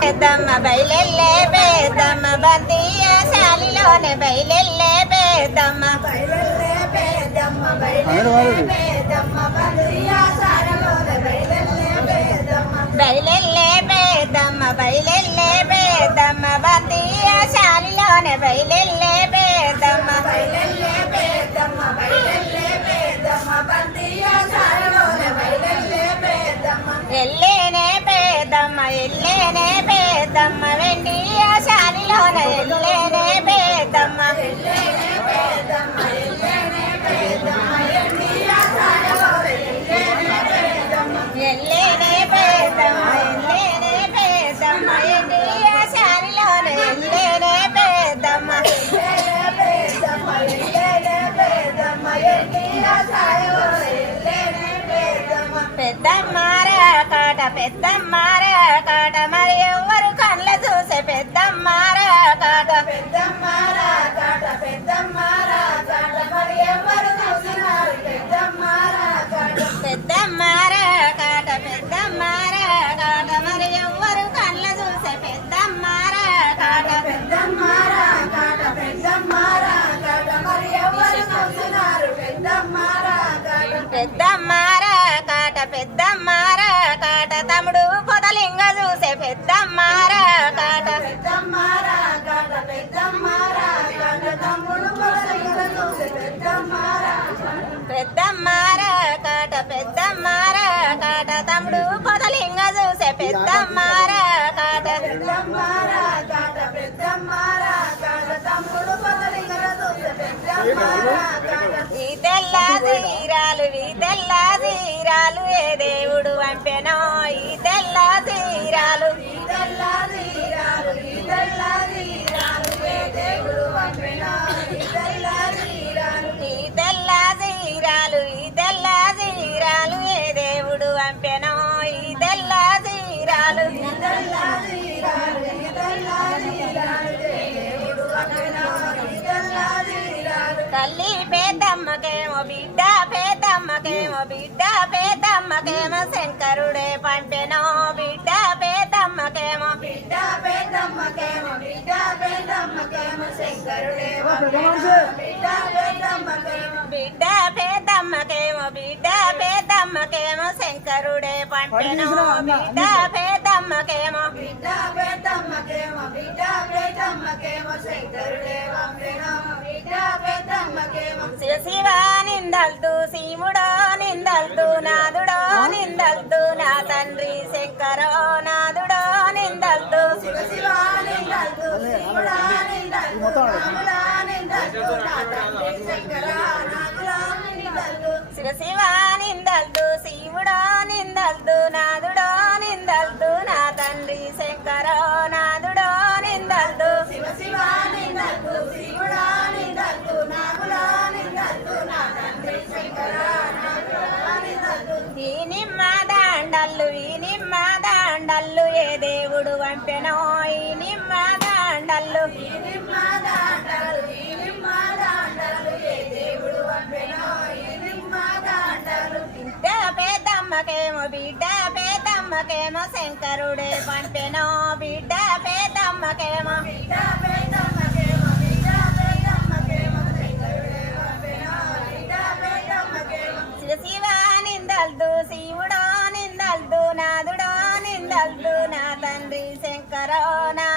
పెద్దమ్మ బయలెల్లే పెద్దమ్మ బంతియ శాలిలోనే బయలెల్లే పెద్దమ్మ బయలెల్లే పెద్దమ్మ బయలెల్లే పెద్దమ్మ బంతియ శాలిలోనే బయలెల్లే పెద్దమ్మ బయలెల్లే పెద్దమ్మ బయలెల్లే పెద్దమ్మ బంతియ శాలిలోనే బయలెల్లే పెద్దమ్మ బయలెల్లే పెద్దమ్మ బయలెల్లే పెద్దమ్మ బంతియ శాలిలోనే బయలెల్లే పెద్దమ్మ ఎల్లేనే పెద్దమ్మ ఎల్లేనే పెద్దమ్మ వెండియ శాలిలోనే ఎల్లేనే పెద్దమ్మ ఎల్లేనే పెద్దమ్మ ఎల్లేనే పెద్దమ్మ వెండియ శాలిలోనే ఎల్లేనే పెద్దమ్మ ఎల్లేనే పెద్దమ్మ ఎల్లేనే పెద్దమ్మ వెండియ శాలిలోనే ఎల్లేనే పెద్దమ్మ ఎల్లేనే పెద్దమ్మ ఎల్లేనే పెద్దమ్మ వెండియ శాలిలోనే ఎల్లేనే పెద్దమ్మ పెద్దమ్మారా కాట పెద్దమ్మారా కాట మరి ఎవరు కళ్ళ చూసే పెద్దమ్మారా కాట పెద్దమ్మారా కాట పెద్దమ్మారా కాట మరి ఎవరు చూసినారు పెద్దమ్మారా కాట పెద్దమ్మారా కాట పెద్దమ్మారా కాట మరి ఎవరు కళ్ళ చూసే పెద్దమ్మారా కాట పెద్దమ్మారా కాట పెద్దమ్మారా కాట మరి ఎవరు చూసినారు పెద్దమ్మారా కాట పెద్దమ్మారా కాట పెద్దమ్మారా కాట తమ్ముడు పొదలింగ చూసే పెద్దమ్మారా కాట పెద్దమ్మారా కాట పెద్దమ్మారా కాట తమ్ముడు పొదలింగ చూసే పెద్దమ్మారా పెద్దమ్మారా కాట పెద్దమ్మారా కాట తమ్ముడు పొదలింగ చూసే పెద్దమ్మారా కాట పెద్దమ్మారా కాట పెద్దమ్మారా కాట తమ్ముడు పొదలింగ చూసే పెద్దమ్మారా కాట ఈ తెల్ల తీరాలు ఈ తెల్ల తీరాలు ఏ దేవుడు పంపెనో ఈ తెల్ల తీరాలు ఈ తెల్ల తీరాలు ఈ తెల్ల తీరాలు ఏ దేవుడు పంపెనో ఈ తెల్ల తీరాలు ఈ తెల్ల తీరాలు ఈ తెల్ల తీరాలు ఏ దేవుడు పంపెనో ఈ తెల్ల తీరాలు ఈ తెల్ల తీరాలు ఈ తెల్ల తీరాలు ఏ దేవుడు పంపెనో ఈ తెల్ల తీరాలు తల్లి పెద్దమ్మకేమో బిడ్డ పెద్దమ్మకేమో బిడ్డ పెద్దమ్మకేమో శంకరుడే పంపెనో బిడ్డ పెద్దమ్మకేమో బిడ్డ పెద్దమ్మకేమో బిడ్డ పెద్దమ్మకేమో శంకరుడే పంపెనో బిడ్డ పెద్దమ్మకేమో బిడ్డ పెద్దమ్మకేమో బిడ్డ పెద్దమ్మకేమో శంకరుడే పంపెనో బిడ్డ పెద్దమ్మకేమో బిడ్డ పెద్దమ్మకేమో బిడ్డ పెద్దమ్మకేమో శంకరుడే పంపెనో బిడ్డ పెద్దమ్మకేమో శివ శివ నిందల్తూ శివుడో నిందల్తూ నాదుడో నిందల్తూ నా తండ్రి శంకరో నాదుడో నిందల్తూ శివ శివ నిందల్తూ శివుడా నిందల్తూ నాదుడా నిందల్తూ నా తండ్రి శంకరో నాదుడా నిందల్తూ శివ శివ నిందల్తూ శివుడో నిందల్తూ నాదుడో నిందల్తూ నా తండ్రి శంకరో నాదుడో నిందల్తూ శివ శివ నిందల్తూ శివుడా నిందల్తూ నాదుడా నిందల్తూ నా తండ్రి శంకరో నాదుడా నిందల్తూ ఈ నిమ్మ దండల్లు ఈ నిమ్మ దండల్లు ఏ దేవుడు పంపెనో ఈ నిమ్మ దండల్లు ఈ నిమ్మ దండల్లు ఈ నిమ్మ దండల్లు ఏ దేవుడు పంపెనో ఈ నిమ్మ దండల్లు బిడ్డ పెద్దమ్మకేమో బిడ్డ పెద్దమ్మకేమో శంకరుడే పంపెనో బిడ్డ పెద్దమ్మకేమో బిడ్డ పెద్దమ్మకేమో బిడ్డ పెద్దమ్మకేమో శంకరుడే పంపెనో బిడ్డ పెద్దమ్మకేమో శివ శివ నిందల్దు శివుడో నిందల్దు నాదుడో నిందల్దు నా తండ్రి శంకరో నా